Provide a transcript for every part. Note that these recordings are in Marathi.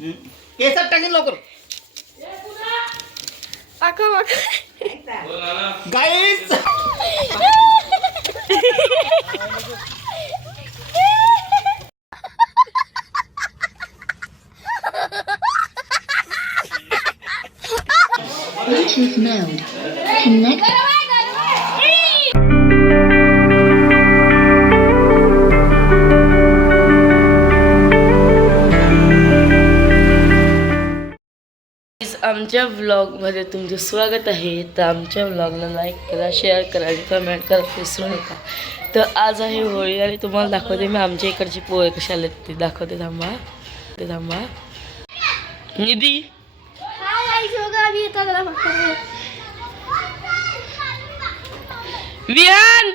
केसात टाकीन लवकर गाईस. Bluetooth mode. Connect. आमच्या व्लॉगमध्ये तुमचं स्वागत आहे. तर आमच्या व्लॉगला लाईक करा, शेअर करा आणि कमेंट करा विसरू नका. तर आज आहे होळी आणि तुम्हाला दाखवते मी आमच्या इकडची पोहे कशा आले ते दाखवते. थांबा निधी विहान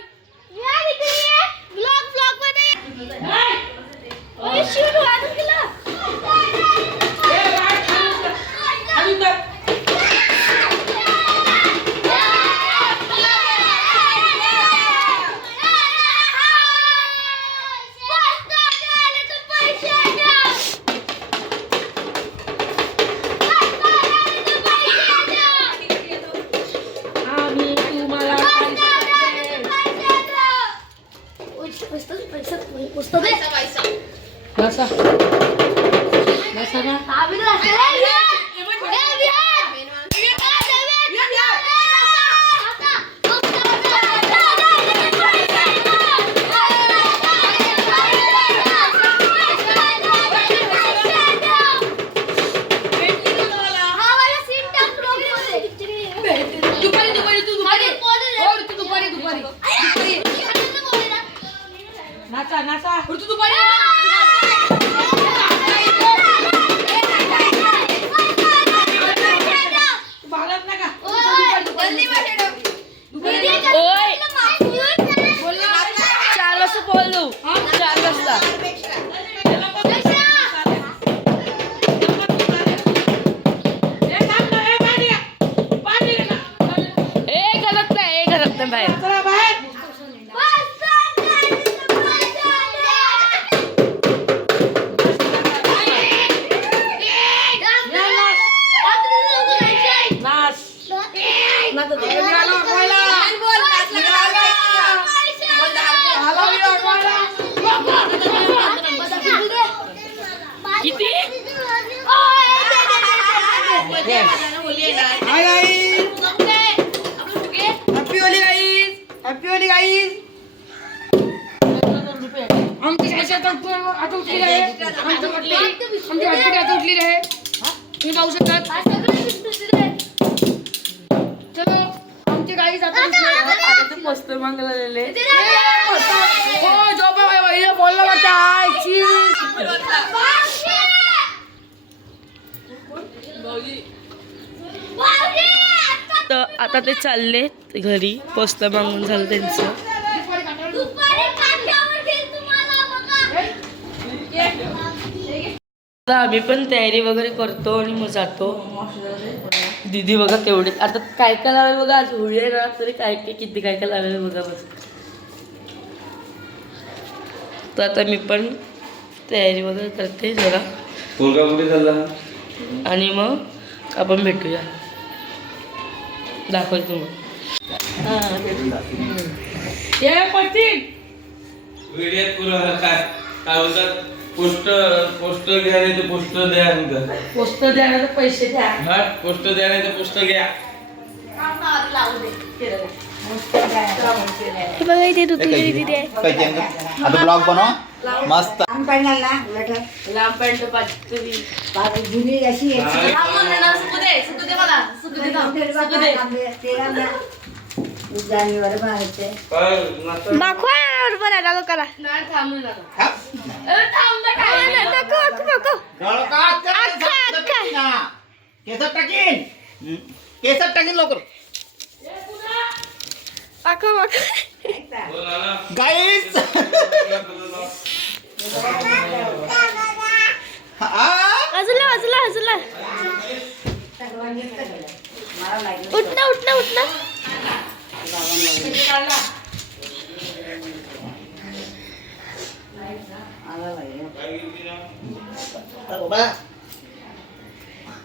मस्त मंगलेले तर आता ते चालले घरी. पोस्ट मागून झालं त्यांचं. आता आम्ही पण तयारी वगैरे करतो आणि मग जातो. दीदी बघा तेवढे आता काय काय लावेल बघा. आज होळी आहे ना तरी काय काय किती काय काय लावेल बघा. बस तर आता मी पण तयारी वगैरे करते जरा आणि मग आपण भेटूया. दाखवते मग पोस्टर घ्या नाही तर पोस्टर द्या. पोस्टर द्या नाही तर पैसे द्या. पोस्टर द्या नाही तर पोस्टर घ्या. आता ब्लॉग बनव मस्त. लांब पॅन्ट पाहिजे अशी केसात टाकीन लवकर गाईस. उठना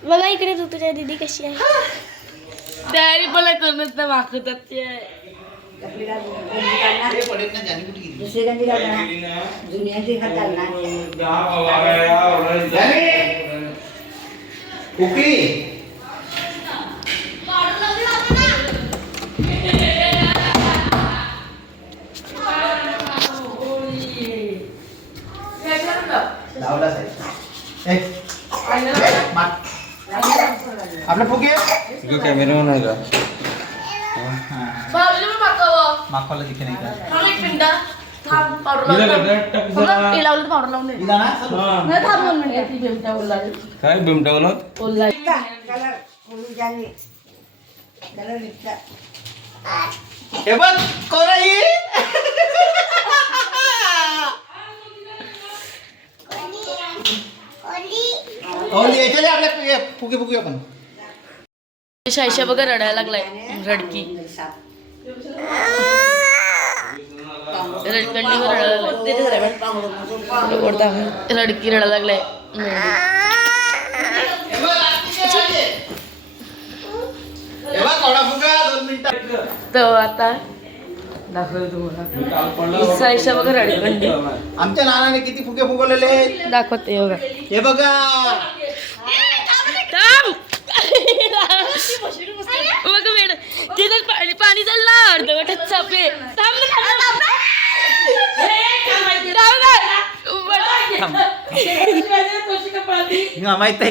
बघा इकडे तू तुझ्या दीदी कशी आहे. तयारी पण करणं तर मागतात ते. उकळी लावला साहेब. आपलं फुगे कॅमेरामॅन आहे का? मागवाला दिखे नाही का इला ना काय बिमटावलं हे बघ कोराई याच्याले आपल्या फुगे फुगे आपण शायशा बघा रडायला लागलाय. रडकी रडकंडीवर रडकी रडायला लागलाय. तर आता दाखवतो तुम्हाला सायशा बघा रडकंडी. आमच्या नानाने किती फुगे फुगवलेले दाखवते बघा. हे बघा. मग वेळ तिथं पाणी पाणी चाललं अर्धवटच चापे. माहित आहे.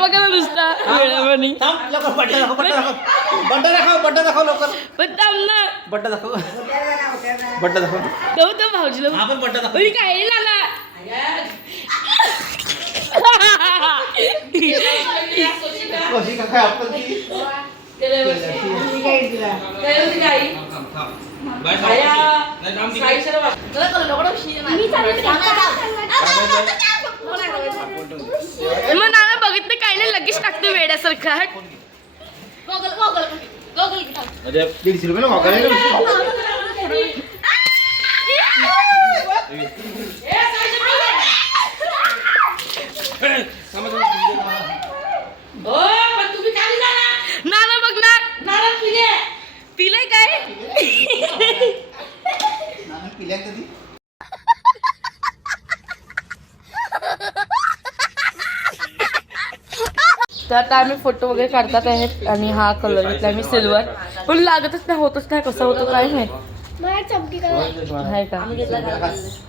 बघा ना नुसता वेळावानी. लवकर बड्डा दाखव बड्डा दाखव बड्डा दाखव लवकर पण थांब ना. बड्डा दाखव बड्डा दाखव गौतम भाऊजीला आपण बड्डा दाखव. काय लाला कशी का काय आपण ती मग नाना बघितलं काय नाही लगेच टाकतो वेड्यासारखा. 150 रुपये नाना बघ ना पिलंय काय. पिल्या कधी तर आता आम्ही फोटो वगैरे काढतात आहेत आणि हा कलर घेतला आम्ही सिल्वर. पण लागतच नाही होतच नाही कसा होतो काय माहित मला चमकी कलर आहे का.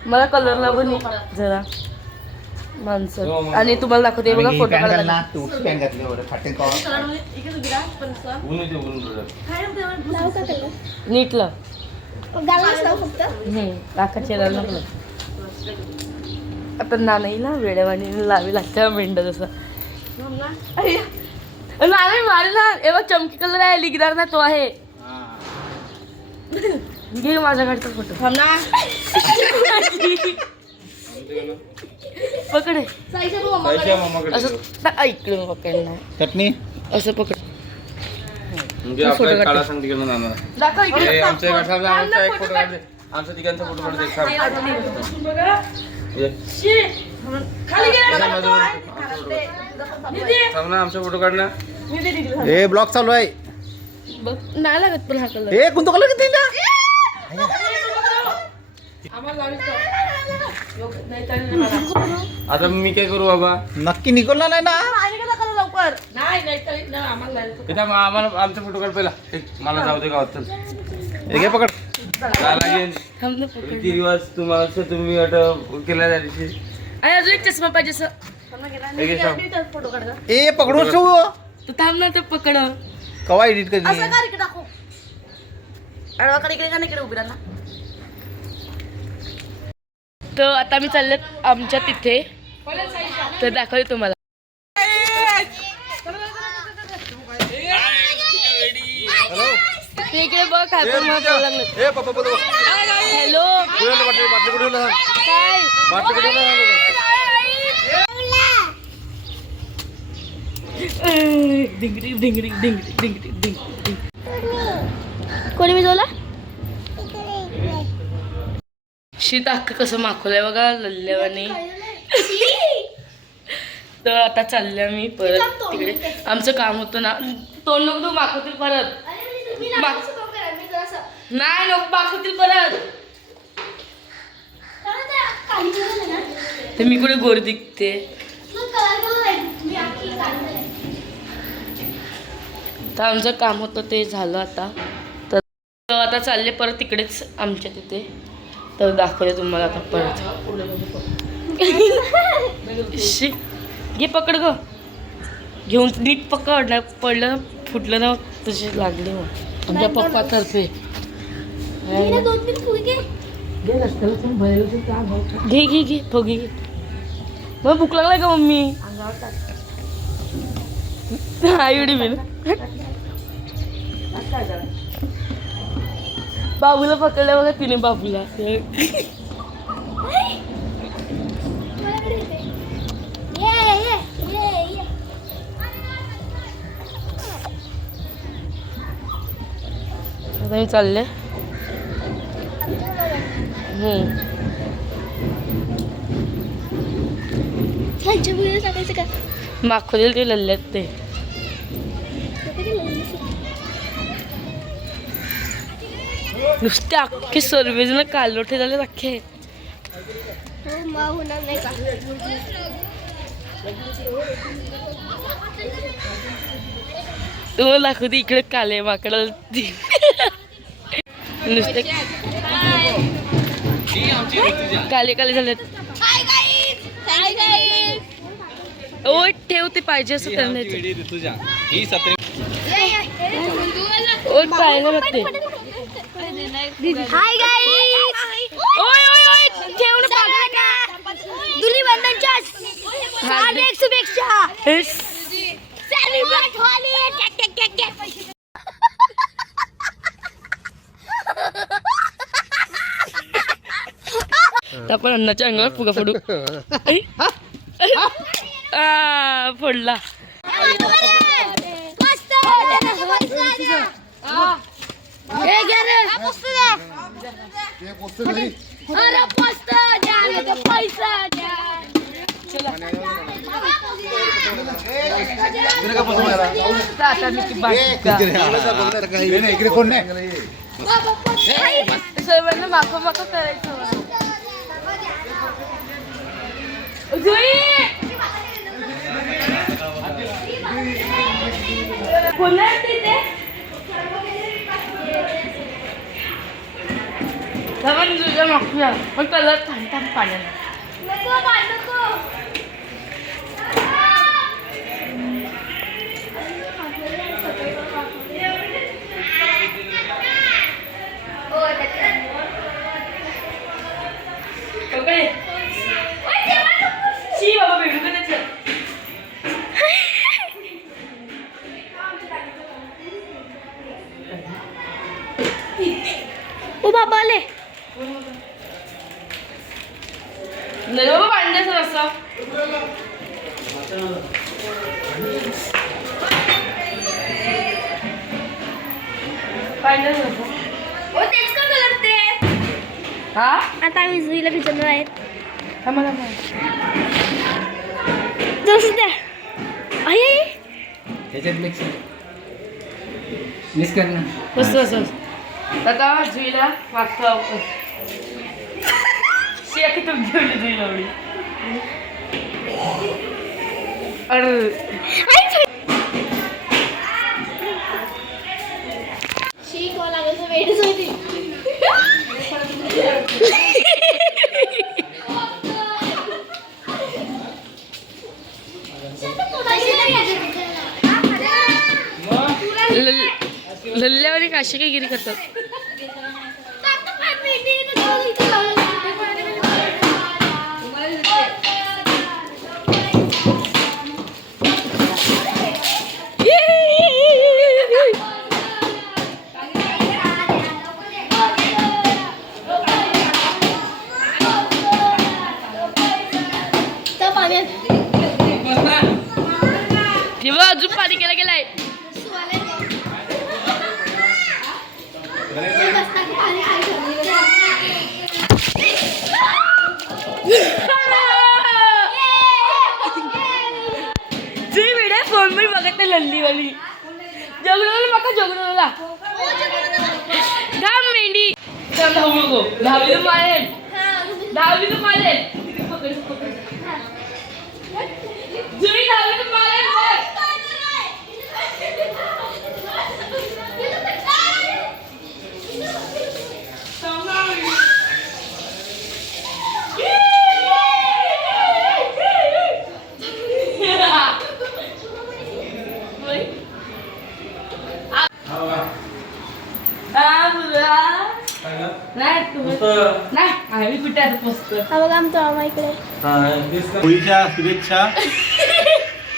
मला कलरला पण जरा माणसं आणि तुम्हाला दाखवते बघा फोटो काढायला. पॅन घातली एवढं फाटेल का लाव का कलर नीटला गालाच लाव फक्त. काकाच्या लागलं. आता नानाईला वेड्यावाणी लावी लागते मेंढ जसं. नाना मारला एवढा चमकी कलर आहे लिगदार ना तो आहे. घे माझ्याकडचा फोटो. पकड असं ऐकलं पकडणार चटणी असं पकड. म्हणजे आपल्या काळा सांग तिकडनं नाना दाखव इकडे. आमच्या इकडे थांब, आमचा एक फोटो काढ दे. आमच्या तिघांचा फोटो काढ दे. थांब ना आमचा फोटो काढ ना. हे ब्लॉक चालू आहे. बघ नाही लागत पण हा कलर. हे कोणता कलर किती आता मी काय करू बाबा. नक्की निकोलला नाही ना. इथं आम्हाला आमचा फोटो काढ पहिला. मला जाऊ दे गावात. हे घे पकड. काय लागेल थांब ना पकड. किती दिवस तुम्हाला तुम्ही अटक केला त्या दिवशी. आणि अजून एक चष्मा पाहिजे असं. हे घे सांग. ए पकडून ठेवू. तू थांब ना ते पकड. कवा एडिट कधी तर आता मी चालले आमच्या तिथे. तर दाखवते तुम्हाला. ते इकडे बघ काय पण मला कळलं लागलं. ए पप्पा बोल. हॅलो बाटली कुठे ठेवला? काय बाटली कुठे ठेवला? डिंगरी डिंगरी डिंगरी डिंगरी डिंगरी. कोणी भिजवला. शीत अख्खं कसं माखवलंय बघा लल्लेवानी. तर आता चालल्या मी परत तिकडे. आमचं काम होतं ना. तोंड नको तू मागवतील परत. नाही नको मागवतील परत. तर मी कुठे गोर दिसते. तर आमचं काम होतं ते झालं आता. तर आता चालले परत तिकडेच आमच्या तिथे. तर दाखवले तुम्हाला आता परत. शी घे पकड ग. घेऊन नीट पकड. नाही पडलं फुटलं ना तुझी लागली मग आमच्या पप्पातर्फे. घे घे घे फुगी घे. मग भूक लागलाय का मम्मी. एवढी मी बाबूला पकडलं बघा तिने बाबूला. आता मी चालले. मागवलेलं ते लल्ल्यात ते. नुसते अख्खे सर्वेजण कालोठे झाले अख्खे. तुम्हाला दाखवते इकडे काले माकडं नुसते काले काले झालेत. ओ ठेवते पाहिजे असं त्यांना. ओ काय ना बघते. Hi guys. ओय ओय ओय ठेव ना पागल. धुलीवंदनच्या हार्दिक शुभेच्छा. Celebrate Holy. आपण अन्नाच्या अंगावर फुगा फोडू. फोडला. इकडे कोण नाही. सर्वांना मागं मागं करायचं. तुझ्या मागूया पण कलर थांब थांब पाण्याला. बाबा भेटू का त्याच्यात. ओ बाबा आले. नाही बाबा पांड्याचं असं. पांड्याचं असं. तेच का करते. हा आता आम्ही जुईला भिजवणार आहेत. मला जसं द्या. आई ह्याच्यात मिक्स कर ना. बस बस आता जुईला मागचं शिया की तुम्ही ठेवली जुईला एवढी. अरे शिकवा लागायचं वेळच होती. लल्ल्यावाली काशी काही गिरी करतात. अजून पाणी केला गेलाय. फोन मध्ये बघत नाही लल्लीवाली जगडोला बघा जगडोला थांब मेंढी धावू नको धावली तर मारेल धावली तर मारेल जुई धावली तर मारेल नाही आम्ही कुठे आता पोचतो हा बघा आमचा मामा इकडे. होळीच्या शुभेच्छा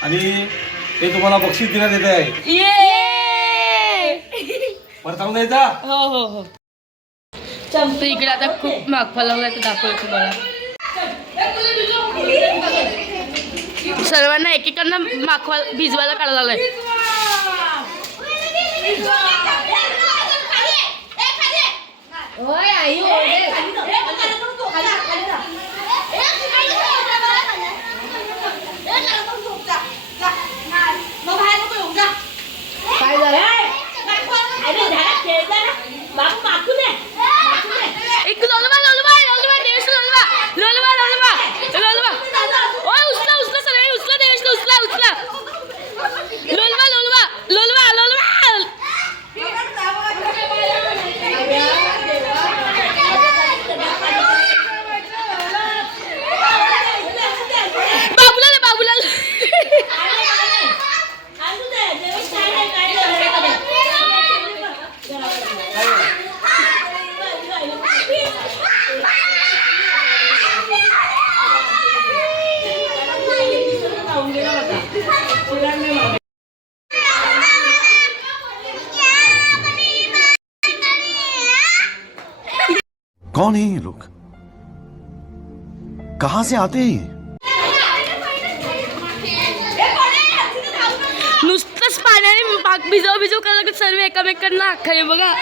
आणि ते तुम्हाला बक्षीस देण्यात येत आहे. ये परत सांगून द्यायचा. हो हो हो चमचं इकडे आता खूप मागफा लागलाय तर दाखवतो तुम्हाला सर्वांना एकेकांना मागफा भिजवायला काढायला लागलाय काय झालं एक लोलवा लोलवा लोलवा देश लोलवा लोलवा लोलवा लोलवा ओय उचला उचला सगळे उचला देश उचला उचला लोलवा लोलवा लोलवा लोलवा बाबूलाल बाबूलाल कौन है ये लोग? कहां से आते हैं ये? नुसतंच पाण्याने भिजव भिजव करायला लागत सर्व एकामेकांना अख्खा बघा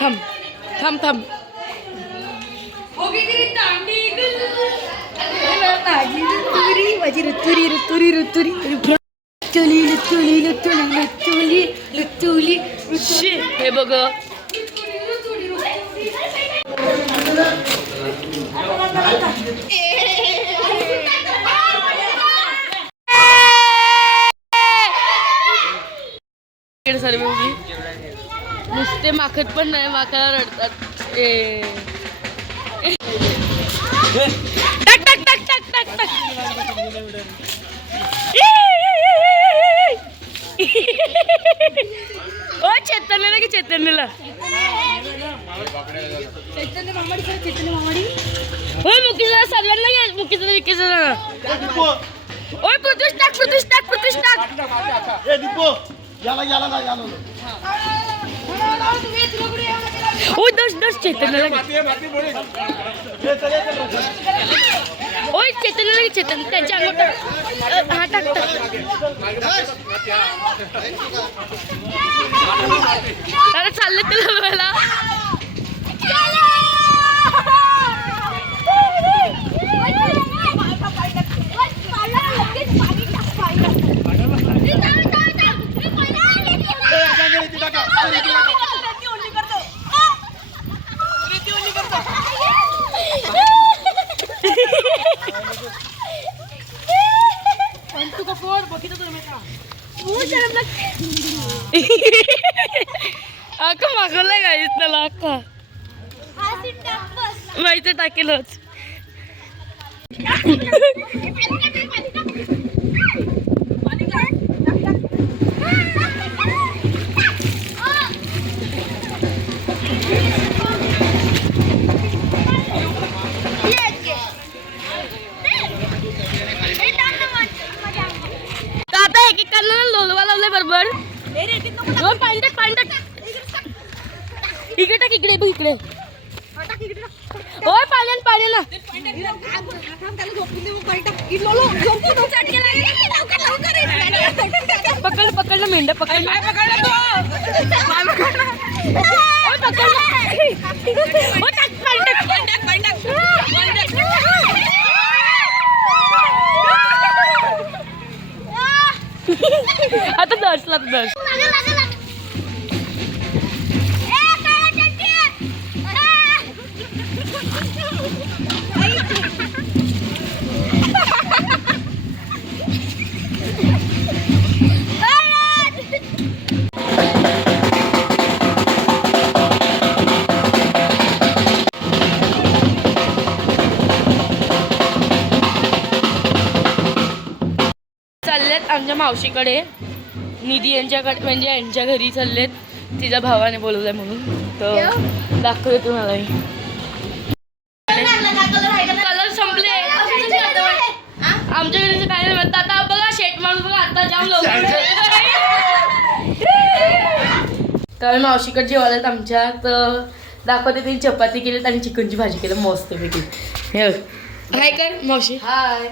थांब थांब थांब हे बघ सर्व उभी नुसते माखत पण नाही माखाला रडतात टाक टाक टाक टाक टाक टाक ओ चैतन्यला की चैतन्यला होय मुकीचा सर्वांना घ्या मुकीचा विकीचा ओय पृथ्वीश टाक पृथ्वीश टाक पृथ्वीश टाक ए डिपो याला याला ना याला ओय दस दस चैतन्यला ओय चैतन्यला की चैतन्य त्यांच्या अंगावर हा टाक टाक अरे चालले तुला मला अक्का मागवलाय गाईस त्याला अक्का माहिती टाकेलच आता एकेकांना लोलवा लावलाय बरोबर पाणी टाक इकडे टाक इकडे बघ इकडे ओय पाण्यान पाण्याला पकड पकडलं मेंढ पकड दर्शला दर्श चाललेत आमच्या मावशीकडे निधी यांच्याकडे म्हणजे यांच्या घरी चाललेत तिच्या भावाने बोलवलंय म्हणून तर दाखवते तुम्हाला मी कलर संपले आमच्या घरी काय नाही म्हणतात आता बघा शेट माणूस बघा आता जाम लवकर तर मावशीकडे जेवायला आमच्या तर दाखवते त्यांनी चपाती केलीत आणि चिकनची भाजी केली मस्तपैकी हे हाय कर मावशी हाय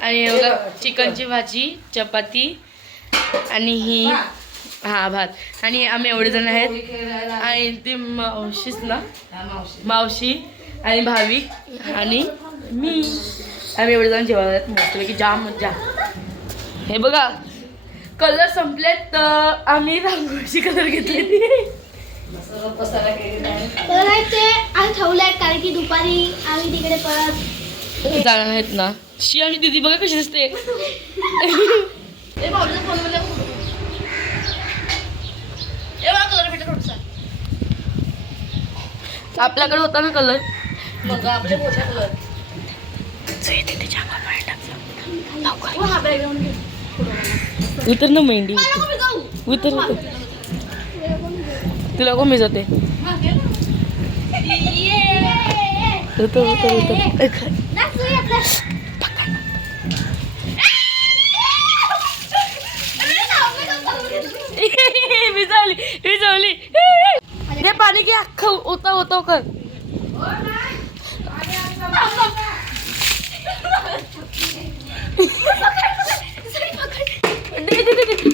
आणि बघा चिकनची भाजी चपाती आणि ही हा भात आणि आम्ही एवढे जण आहेत आणि ती मावशीच ना मावशी आणि भाविक आणि मी आम्ही एवढे जण जेवायला आहेत मस्तपैकी जाम मज्जा हे बघा कलर संपलेत तर आम्ही रांगोळीची कलर घेतली तर ते आज ठेवलंय कारण की दुपारी आम्ही तिकडे परत जाणार आहेत ना शी आमची दिदी बघा कशी दिसते आपल्याकडे होता ना कलर उतर ना मेंढी उतर उतर तुला कोण मी जाते उतर उतर उतर विजवली हे पाणी घे अख्खं ओता ओता कर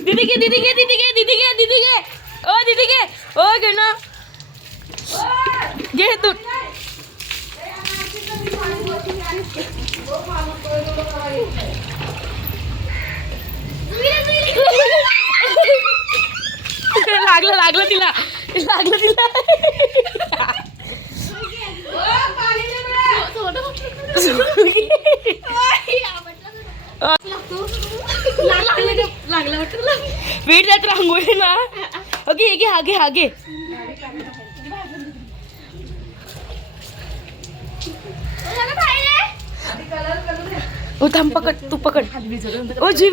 दीदी घे दीदी घे दीदी घे दीदी घे दीदी घे ओ दीदी घे ओ घे ना घे तू लागलं लागलं तिला लागलं तिला वेट जात रांगोळी ना ओके घे हागे हागे ओ थांब पकड तू पकड ओ जी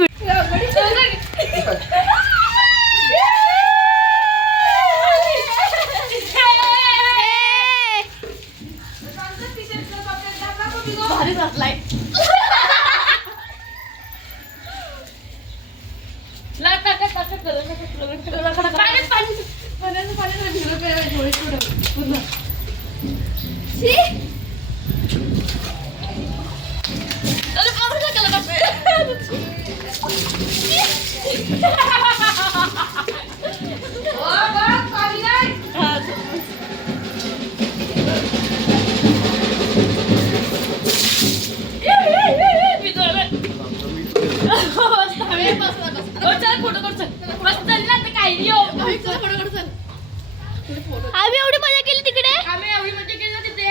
आम्ही एवढी मजा केली तिकडे आम्ही एवढी मजा केली ना तिथे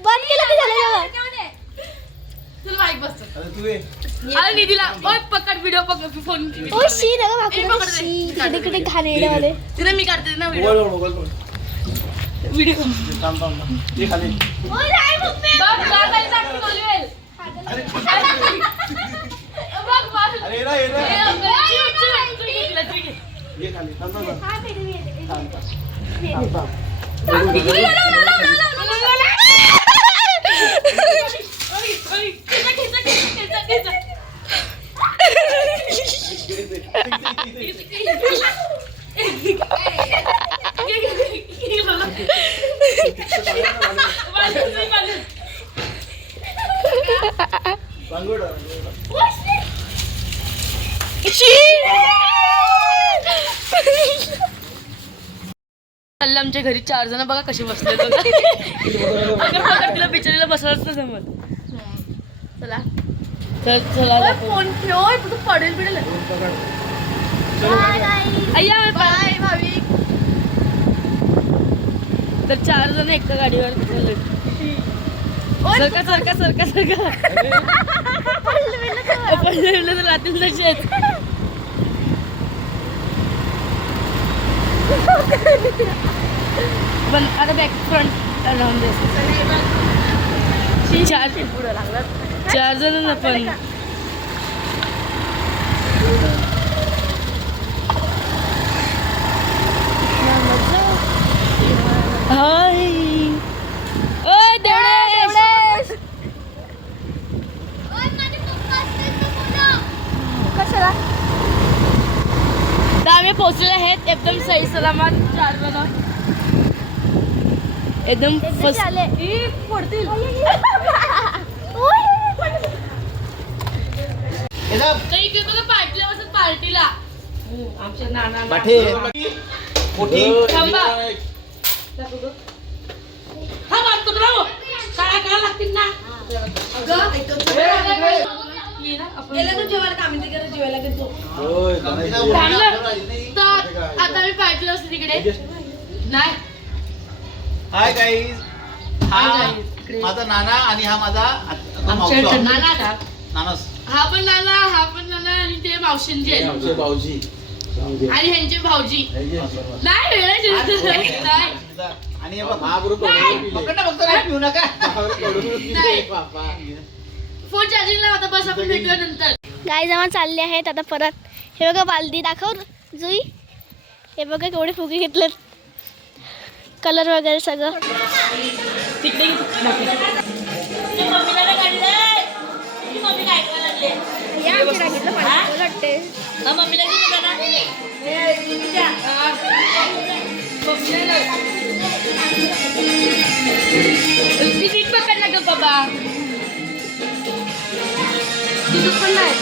बंद केलं ते झालं अरे निधीला ओय पकड व्हिडिओ पकड फोन ओ शी नका बापरे शी तिकडे घाणेरड्यामध्ये तिथे मी काढते ना व्हिडिओ मोबाईल व्हिडिओ थांब थांब ये खाली ओ नाही मम्मी बघ गाताली सारखी बोलवेल बघ मार अरे येरा येरा ये खाली थांब थांब हा पेटी मी येते थांब थांब थांब चाललं आमच्या घरी 4 जण बघा कसे बसले बघा. तिला बिचारीला बसवायच नाही जमत. चला तर चला फोन ठेव पडेल बिडेल. बाय भाविक. तर 4 जण एका गाडीवर चालले. सरका सरका सरका सरका पडलं तर राहतील तसेच. पण आता बॅक फ्रंट राहून दे. 4 जण पण हाय ओ देवडेश. कशाला तर आम्ही पोहोचले आहेत एकदम सही सलामत. 4 जण एकदम फर्स्ट पडतील. पार्टीला बसत पार्टीला आमच्या नाना थांबा. हा बांधतो तुला काय काय लागतील ना. जेवायला आम्ही तिकडे जेवायला घेतो. आता आम्ही पार्टीला असतो तिकडे नाही. हाय गाईज, हा माझा नाना आणि हा माझा नानास. हा पण नाना आणि ते मावशींचे भाऊजी आणि ह्यांचे भाऊजी नाही आणि हा ग्रुप पिऊ नका. फोन चार्जिंग ला होता. बस आपण भेटूया नंतर. गाय जमा चालले आहेत आता परत. हे बघा बालदी दाखव जुई. हे बघा केवढे फुगे घेतलेत. कलर वगैरे सगळं तिकडे बाबा पण नाही.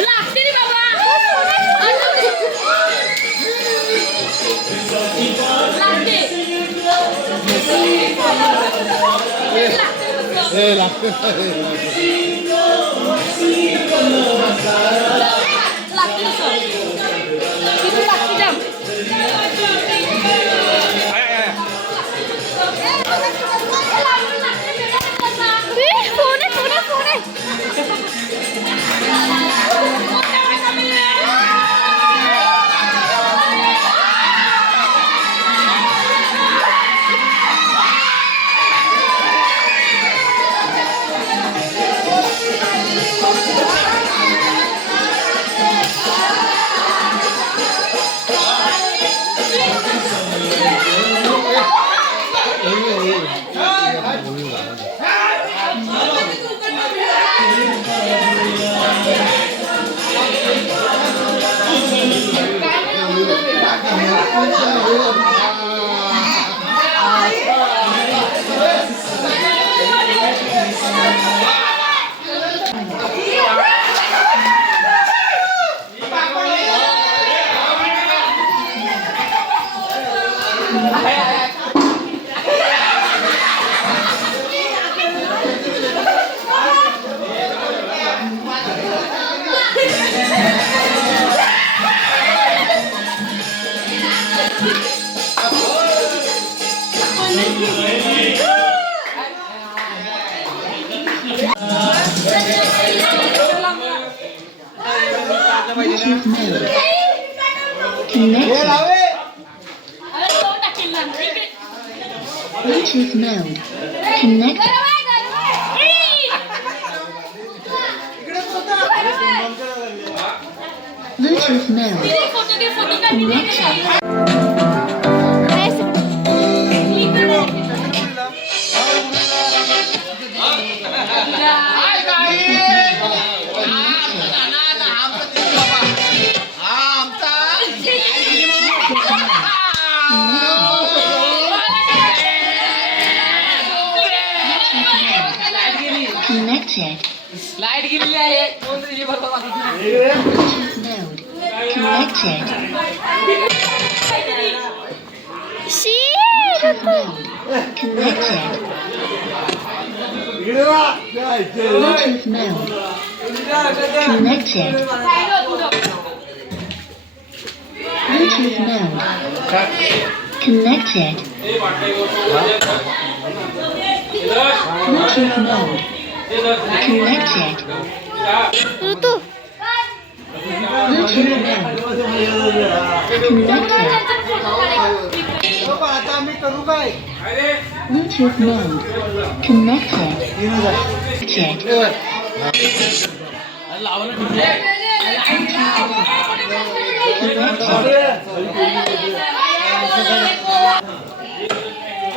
लागते रे बाबा. Bluetooth mode. Connect. Bluetooth mode. Connection. Connected. Light गेलेली आहे कोणतरी बरोबर Bluetooth mode. Connected. शी Mode. Connected. Bluetooth mode. Connected. Bluetooth mode. Connected. Bluetooth mode. Connected. ऋतू Bluetooth mode. Connected. आता आम्ही करू काय Bluetooth mode. Connected. Connected.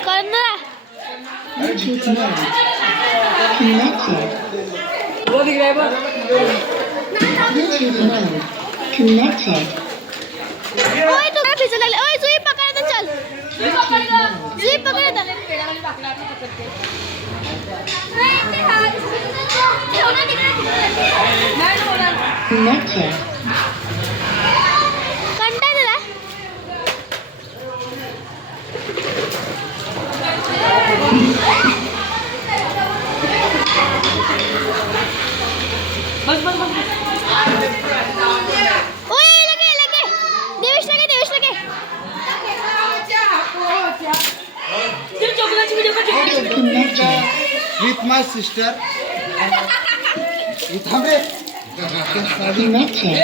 करणं Bluetooth mode. Connected. Bluetooth mode. Connected. ओय तू काय भिजू लागले ओय जुई पकड चल जुई पकड Connected. कंटाळ तुला ओय लगे लगे देवेश लगे Connected. विथ माय सिस्टर थांबे Connected.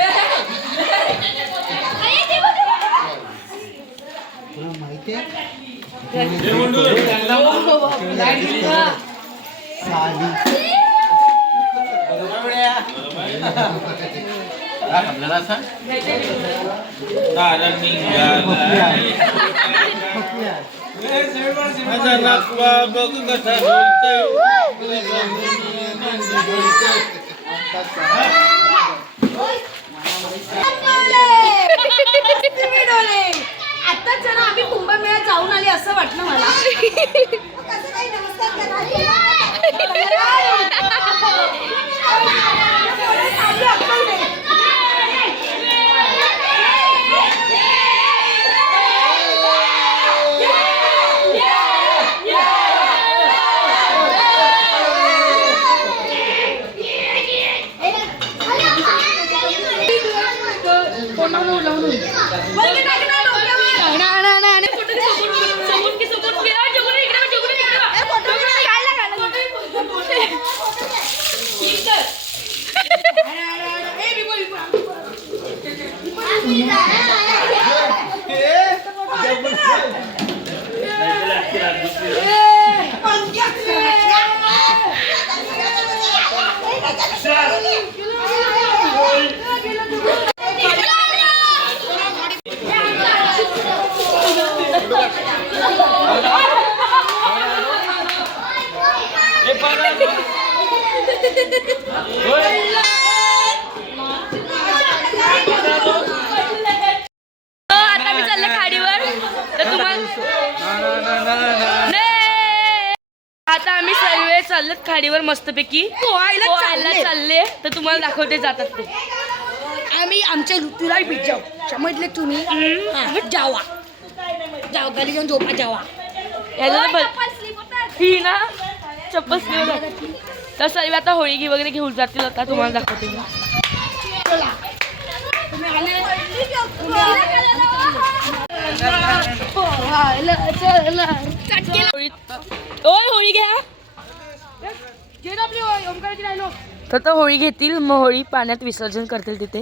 माहिती आहे आपल्याला सांग कारण माझा नाकवा बघ कसा आताच जरा आम्ही कुंभमेळ्यात जाऊन आले असं वाटलं मला आता मी चालले खाडीवर तर तुम्हाला आता आम्ही सर्व चाललेत खाडीवर मस्तपैकी पोहायला चालले तर तुम्हाला दाखवते जातात ते आम्ही आमच्या ऋतूला बीच जाऊ समजले तुम्ही जावा जाऊ घरी जाऊन झोपा जावा याला ही ना चप्पल तर सर्व आता होळी वगैरे घेऊन जातील आता तुम्हाला दाखवते मी. ओय होळी घ्या तर होळी घेतील मग होळी पाण्यात विसर्जन करतील तिथे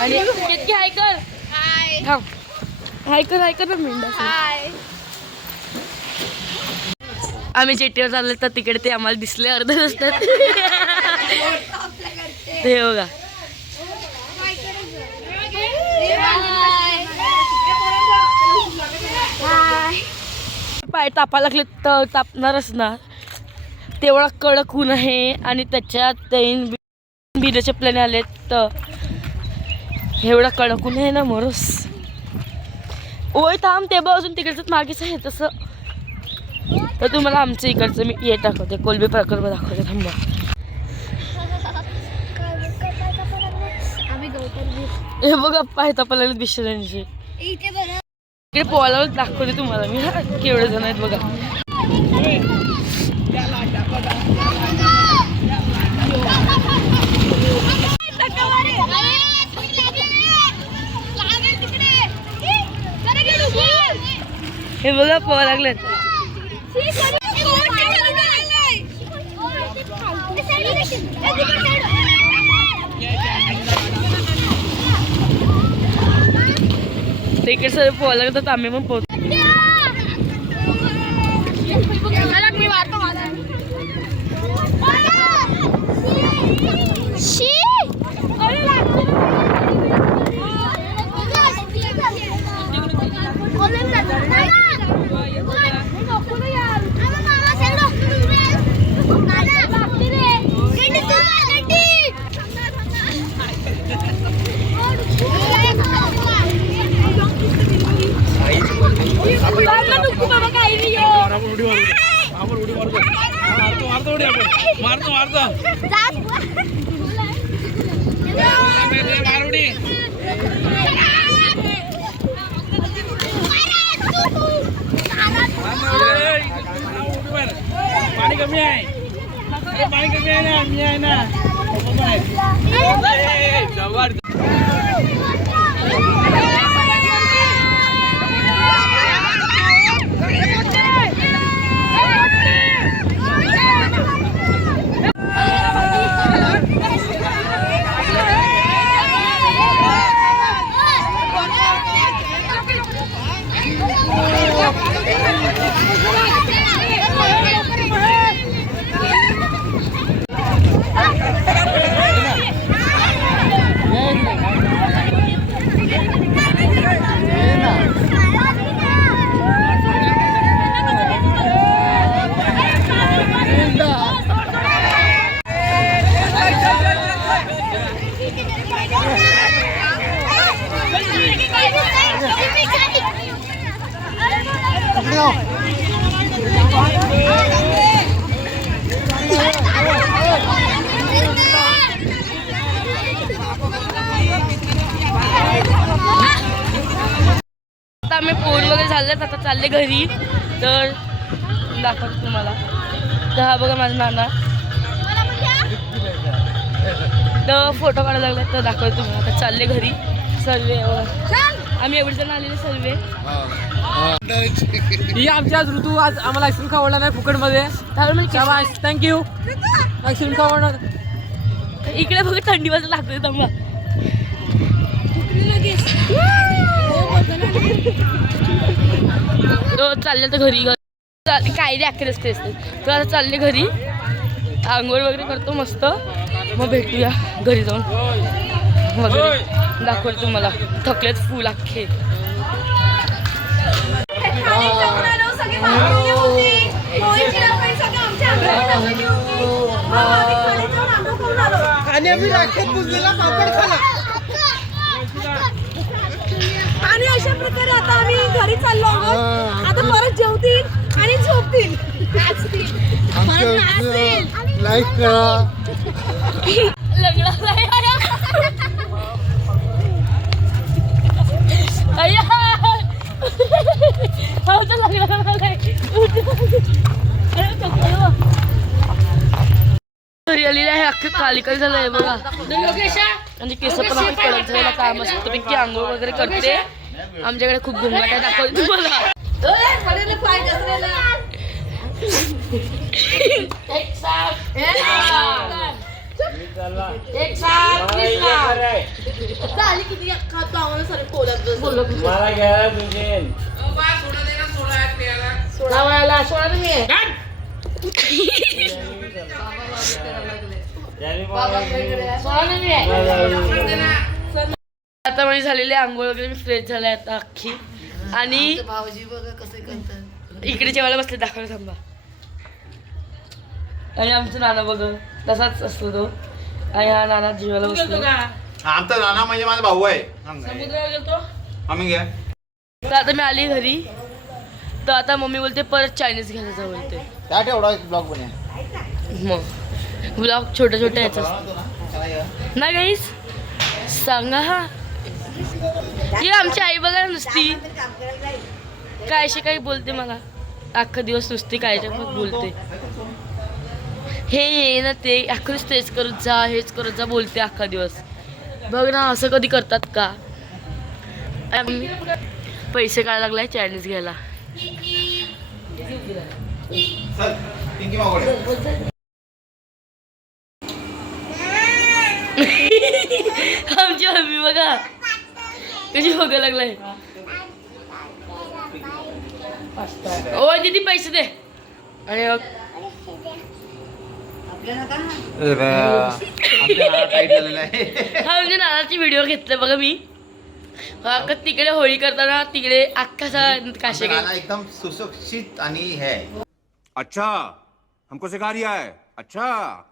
आणि किती हाय कर थांब हाय कर ना मेंढा आम्ही जेटीवर चालले तर तिकडे ते आम्हाला दिसले अर्धे रस्त्यात ते बघा पाय तापा लागले तर तापणारच ना तेवढा कडक ऊन आहे आणि त्याच्यात बिना चपल्याने आलेत तर एवढा कडकून आहे ना मोरस. ओय थांब ते बघ अजून तिकडचंच मागेच आहे तसं. तर तुम्हाला आमचं इकडचं मी हे दाखवते कोलबी प्रकल्प दाखवते थांबा. हे बघा पाय तापायला बिश्रांची इकडे पोहायला दाखवते तुम्हाला मी. हा केवढे जण आहेत बघा. हे बघा पोहा लागलेत. तिकडे सर पोहा लागतात आम्ही पण पोहतो. पाणी कमी आहे. पाणी कमी आहे ना. मी आहे ना. आता आम्ही पोहून वगैरे झालं आता चालले घरी. तर दाखवतो तुम्हाला. तर हा बघा माझा नाना तर फोटो काढायला लागला तर दाखवतो तुम्हाला. आता चालले घरी सर्वे. आम्ही एवढे जण आलेले सर्वे. ही आमची आज ऋतू आज आम्हाला आईस्क्रीम खावडला नाही फुकटमध्ये. थँक्यू. आईस्क्रीम खावडणार. इकडे बघा थंडी वाजत लागते थांबा. चालले तर घरी काय रे अखेर असते तर आता चालले घरी. आंघोळ वगैरे करतो मस्त. मग भेटूया घरी जाऊन वगैरे दाखवतो तुम्हाला. थकलेत फुल अख्खे. आणि आम्ही राखेत बुजलेला पापड खाला. आणि अशा प्रकारे आता आम्ही घरी चाललो आहोत. आता परत जेवतील आणि झोपतील. लाईक करा. घरी आलेली आहे. अख्खे काली काली झालं आहे बघा. म्हणजे केस पण अख्खे कडक झालेला. काय मस्तपैकी आंघोळ वगैरे करते. आमच्याकडे खूप घुंगाट आहे दाखवते तुम्हाला. आता म्हणजे झालेली आंघोळ वगैरे मी फ्रेश झाले आता अख्खी. आणि भाऊजी बघा कसे करतात. इकडे जेवायला बसले दाखवलं थांबा. आणि आमचं नाना बघ तसाच असतो तो. आणि हा नाना जेवायला बसलो. आमचा नाना म्हणजे माझा भाऊ आहे. आम्ही घ्या. तर आता मी आली घरी, तर आता मम्मी बोलते परत चायनीज घ्यायला जा बोलते. त्या तेवढा ब्लॉग बने. मग ब्लॉग छोटे छोटे यायचं ना गाईस, सांगा हा. ही आमची आई बघा नुसती कायशे काही बोलते मला, अख्खा दिवस नुसती कायच्या पण बोलते. हे ना ते अख्खा दिवस तेच करत जा, हेच करत जा बोलते अख्खा दिवस. बघ ना असं कधी करतात का. आम्ही पैसे काय लागलाय चायनीज घ्यायला. चल पिंकी मागवडे. आमची मम्मी बघा कशी बघायला लागलाय. ओ दीदी पैसे दे. आणि बघ टाईट झालेला आहे. हा म्हणजे नानाची व्हिडिओ घेतले बघा मी. अख्खा तिकडे होळी करताना तिकडे अख्खासा काशे नाना एकदम सुशिक्षित आणि हे. अच्छा हमको सिखा रिया है. अच्छा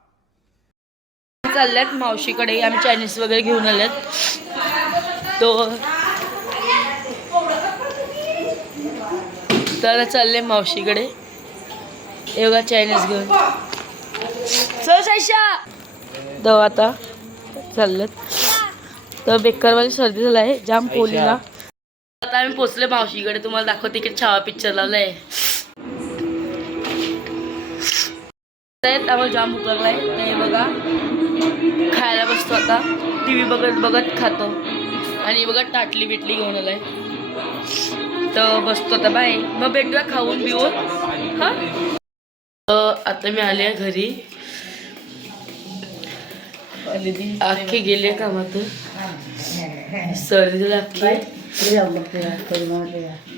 चालल्यात मावशीकडे. आम्ही चायनीज वगैरे घेऊन आल्यात. तर चालले मावशीकडे. हे बघा चायनीज घेऊन. चल सायशा. तर आता चाललेत. तर बेकारवाली सर्दी झाला आहे जाम पोलीला. आता आम्ही पोचले मावशीकडे. तुम्हाला दाखवते की छावा पिक्चर लावलाय. आम्हाला जाम भूक लागलाय. ते बघा खायला बसतो आता. TV बघत बघत खातो. आणि बघा ताटली बिटली घेऊन आलाय. तर बसतो आता. बाय. मग भेटूया खाऊन बिऊन. हा आता मी आले घरी. अख्खे गेले कामातून. सर्दी लागते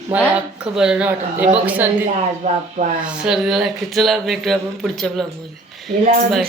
मला. अख्खं बरं नाही वाटत. ते बघ सर्दी लागते. चला भेटूया आपण पुढच्या ब्लॉगमध्ये. बाय.